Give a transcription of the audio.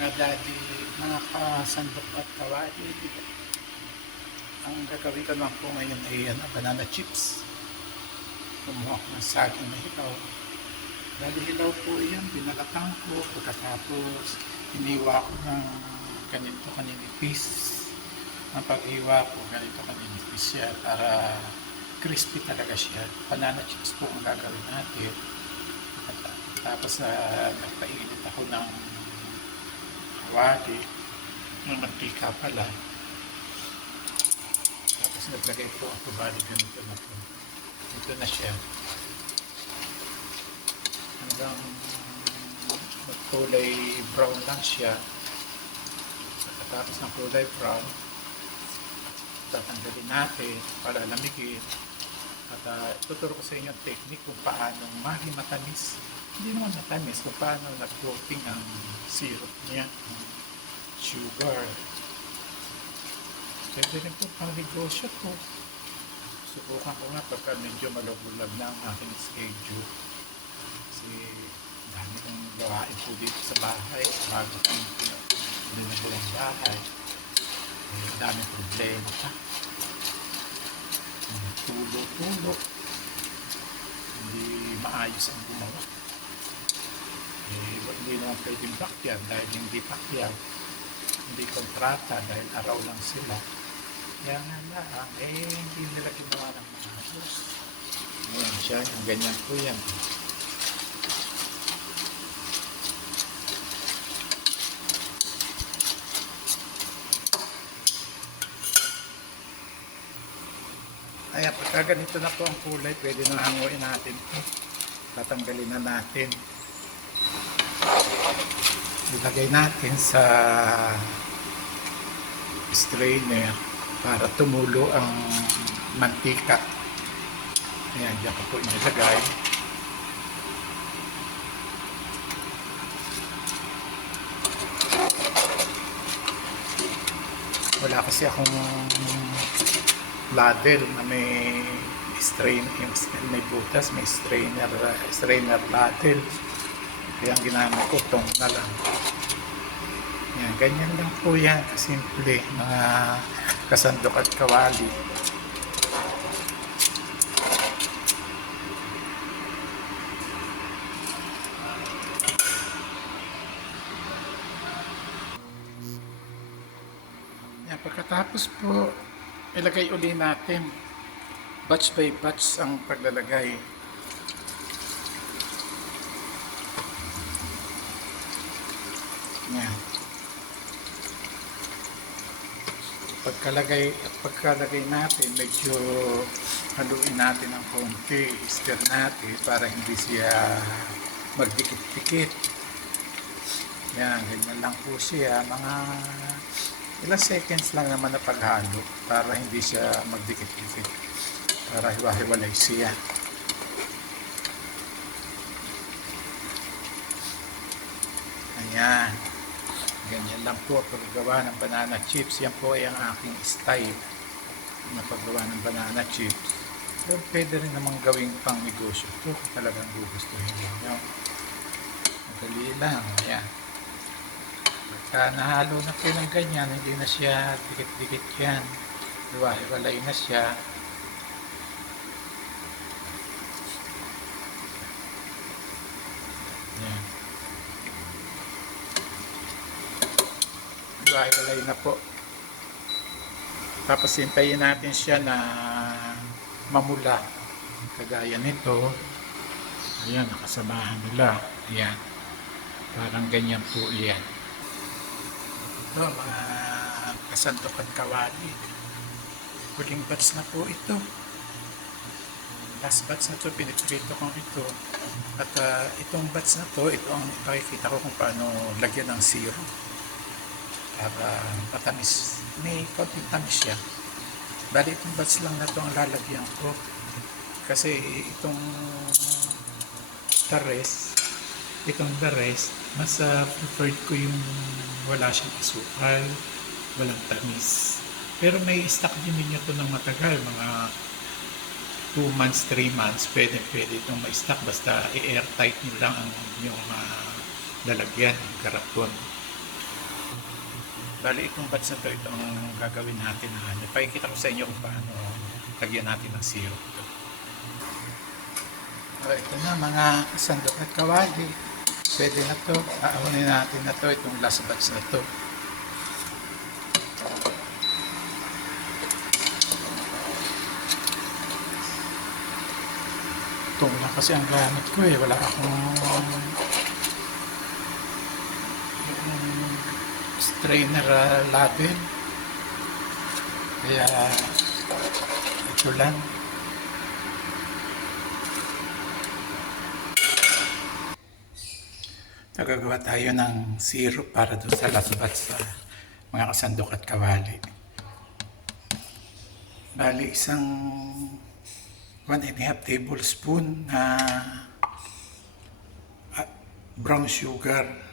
Mga daddy, mga kasandok at kawali. Ang gagawin ko naman po ngayon ay banana chips. Kumuha ko ng saging na hilaw. Dali hilaw po yan, binalatan ko. Pagkatapos, hiniwa ko ng ganito kaninipis. Ang pag-iwa ko, ganito kaninipis siya para crispy talaga siya. Banana chips po ang gagawin natin. Tapos nagpainit ako ng kawali, ng mantika pala. Tapos naglagay po ako, bali ganito na po. Ito na siya. Hanggang magkulay brown lang siya. Pagkatapos ng kulay brown, tatanggalin natin para lamigin. At tuturo ko sa inyo ang technique kung paano maging matamis. Hindi naman matamis, kung paano nag-coating ang syrup niya, sugar. Pwede rin po pang negosyo po. Subukan ko nga pagka medyo malubulag na ang aking schedule. Kasi dami kong gawain po dito sa bahay. Bago kong binabuo ang bahay. Dami problema pa. Tulo-tulo. Hindi maayos ang gumawa. Hindi naman pwedeng pakyan dahil hindi pakyan. Hindi kontrata dahil araw lang sila. Kaya nga lang, hindi nila ginawa ng maayos. Ayan siya, yung ganyan po yan. Ayan, pagka ganito na po ang kulay, pwede na hanguin natin ito. Tatanggalin na natin. Ilagay natin sa strainer para tumulo ang mantika. Ayan, diyan ko po inilagay. Wala kasi akong ladle na may may butas, may strainer ladle. Kaya ang ginamit ko, tong na lang. Yan, ganyan lang po yan, kasimple, mga kasandok at kawali. Yan, pagkatapos po, ilagay uli natin. Batch by batch ang paglalagay. Yan. Pagkalagay natin, medyo haluin natin ng konti, stir natin para hindi siya magdikit-dikit. Yan, ganyan lang po siya. Mga ilang seconds lang naman na paghalo para hindi siya magdikit-dikit. Para hiwa-hiwalay siya. Ayan. Ganyan lang po paggawa ng banana chips. Yan po ay ang aking style na paggawa ng banana chips. Pero pwede rin namang gawing pang negosyo ito kung talagang gugustuhin nyo. Madali lang. Ayan. Pagka nahalo na po ng ganyan, hindi na siya dikit-dikit yan. Hiwa-hiwalay na siya. Ayan. Hiwa-hiwalay na po. Tapos hintayin natin siya na mamula. Kagaya nito. Ayan, nakasamahan nila. Ayan. Parang ganyan po yan. Ito, mga kasandokan kawali. Huling batch na po ito. Last batch na ito, piniprito ko ito. At itong batch na to, ito ang pakikita ko kung paano lagyan ng syrup. Para matamis. May konting tamis siya. Bali itong batch lang na ito ang lalagyan ko. Kasi itong the rest, mas preferred ko yung wala siyang asukal, walang tamis. Pero may stock din ninyo ito ng matagal, mga 2 months, 3 months, pwede itong ma-stock basta i-airtight nyo lang ang yung lalagyan, yung karapon. Bali, itong batch na to, itong gagawin natin na ano. Pakikita ko sa inyo kung paano lagyan natin ng syrup. Ito na mga sandok at kawali. Pwede na to. Aawanin natin na to, itong last batch na to. Ito lang kasi ang gamit ko eh. Wala akong strainer label. Kaya ito lang. Nagagawa tayo ng syrup para doon sa lasbat sa mga kasandok at kawali. Bali, isang 1.5 tablespoon na brown sugar